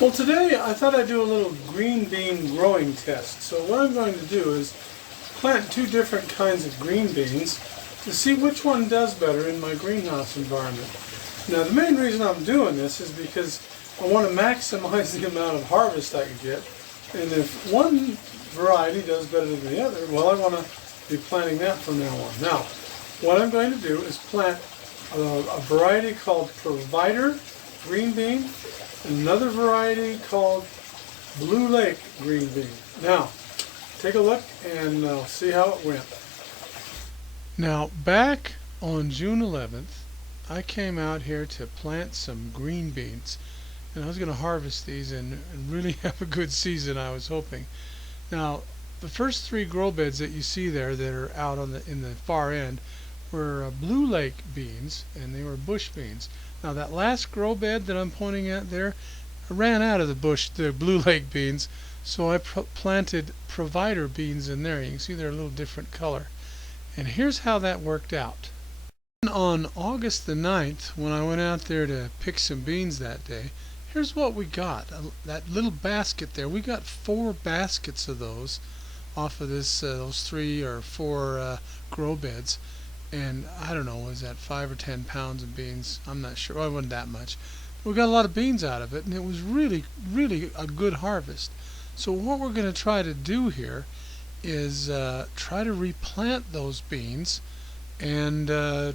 Well, today I thought I'd do a little green bean growing test. So what I'm going to do is plant two different kinds of green beans to see which one does better in my greenhouse environment. Now, the main reason I'm doing this is because I want to maximize the amount of harvest I can get. And if one variety does better than the other, well, I want to be planting that from now on. Now, what I'm going to do is plant a variety called Provider green bean, another variety called Blue Lake green bean. Now, take a look and see how it went. Now, back on June 11th, I came out here to plant some green beans, and I was going to harvest these and really have a good season, I was hoping. Now, the first three grow beds that you see there that are out on in the far end were Blue Lake beans, and they were bush beans. Now, that last grow bed that I'm pointing at there, I ran out of the Blue Lake beans, so I planted Provider beans in there. You can see they're a little different color. And here's how that worked out. On August the 9th, when I went out there to pick some beans that day, here's what we got. That little basket there, we got 4 baskets of those off of those 3 or 4 grow beds. And I don't know, was that 5 or 10 pounds of beans? I'm not sure. Well, it wasn't that much. We got a lot of beans out of it, and it was really, really a good harvest. So what we're going to try to do here is try to replant those beans and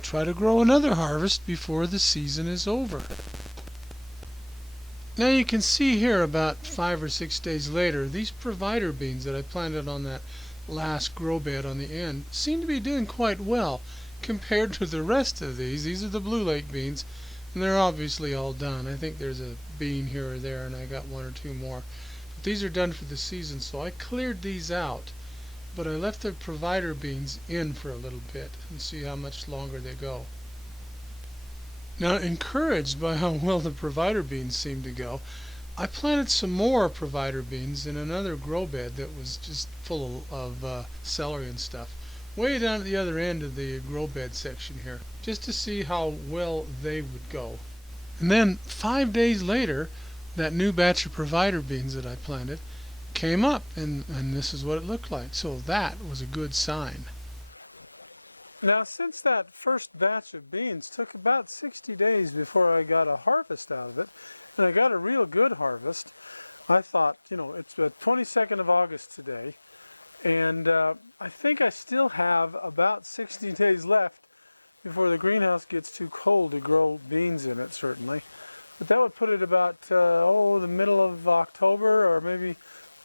try to grow another harvest before the season is over. Now you can see here about 5 or 6 days later, these Provider beans that I planted on that last grow bed on the end seem to be doing quite well compared to the rest of these. These are the Blue Lake beans, and they're obviously all done. I think there's a bean here or there, and I got 1 or 2 more. But these are done for the season, so I cleared these out. But I left the Provider beans in for a little bit and see how much longer they go. Now, encouraged by how well the Provider beans seem to go, I planted some more Provider beans in another grow bed that was just full of celery and stuff, way down at the other end of the grow bed section here, just to see how well they would go. And then 5 days later, that new batch of Provider beans that I planted came up, and this is what it looked like. So that was a good sign. Now, since that first batch of beans took about 60 days before I got a harvest out of it, and I got a real good harvest, I thought, you know, it's the 22nd of August today, and I think I still have about 60 days left before the greenhouse gets too cold to grow beans in it, certainly. But that would put it about, the middle of October or maybe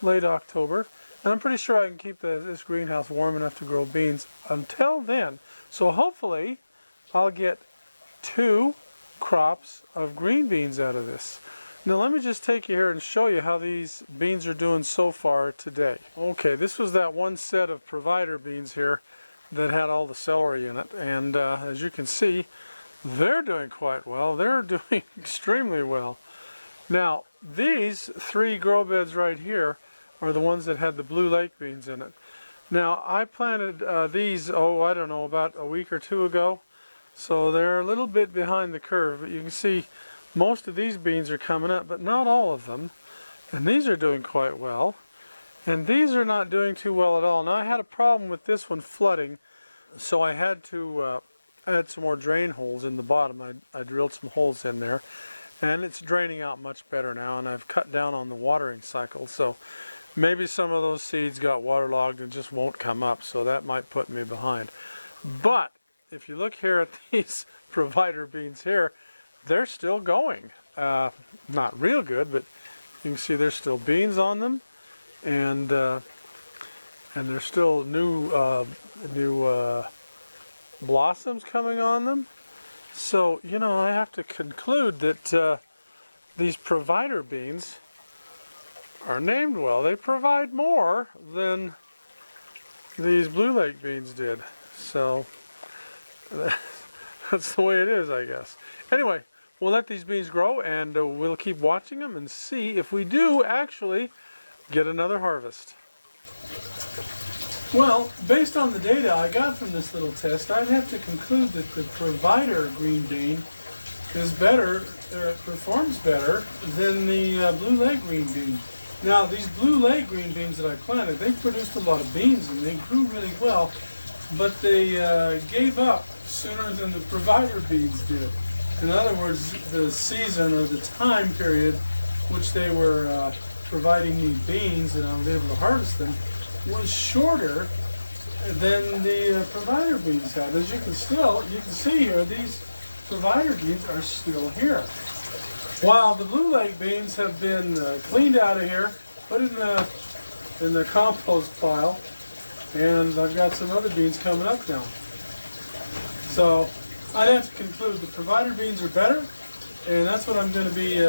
late October. And I'm pretty sure I can keep this greenhouse warm enough to grow beans until then. So hopefully I'll get 2 crops of green beans out of this. Now let me just take you here and show you how these beans are doing so far today. Okay, this was that one set of Provider beans here that had all the celery in it. And as you can see, they're doing quite well. They're doing extremely well. Now, these 3 grow beds right here are the ones that had the Blue Lake beans in it. Now, I planted these, I don't know, about a week or 2 ago. So they're a little bit behind the curve, but you can see most of these beans are coming up, but not all of them. And these are doing quite well. And these are not doing too well at all. Now, I had a problem with this one flooding, so I had to add some more drain holes in the bottom. I drilled some holes in there, and it's draining out much better now, and I've cut down on the watering cycle. So maybe some of those seeds got waterlogged and just won't come up, so that might put me behind. But if you look here at these Provider beans here, they're still going. Not real good, but you can see there's still beans on them, and there's still new blossoms coming on them. So, you know, I have to conclude that these Provider beans are named well. They provide more than these Blue Lake beans did. So that's the way it is, I guess. Anyway, we'll let these beans grow, and we'll keep watching them and see if we do actually get another harvest. Well, based on the data I got from this little test, I'd have to conclude that the Provider green bean is better, performs better than the blue leg green bean. Now, these blue leg green beans that I planted, they produced a lot of beans and they grew really well, but they gave up sooner than the provider beans did. In other words, the season or the time period which they were providing me beans and I was able to harvest them was shorter than the provider beans had. As you can see here, these provider beans are still here. While the blue leg beans have been cleaned out of here, put in the compost pile, and I've got some other beans coming up now. So I'd have to conclude the provider beans are better, and that's what I'm going to be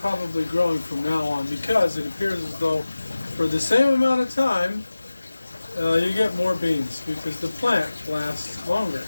probably growing from now on, because it appears as though for the same amount of time you get more beans because the plant lasts longer.